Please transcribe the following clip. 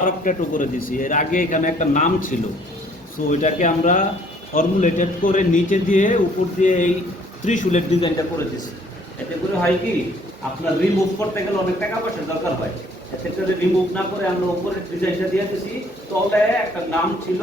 খারাপ ট্যাটু করে দিছি। এর আগে এখানে একটা নাম ছিল, সো ওইটাকে আমরা ফর্মুলেটেড করে নিচে দিয়ে উপর দিয়ে এই ত্রিশূলের ডিজাইনটা করে দিছি। এতে করে হয় কি, আপনার রিমুভ করতে গেলে অনেক টাকা পয়সা দরকার হয়। এতে করে রিমুভ না করে আমরা উপরের ডিজাইনটা দিয়ে দিছি, তলে একটা নাম ছিল।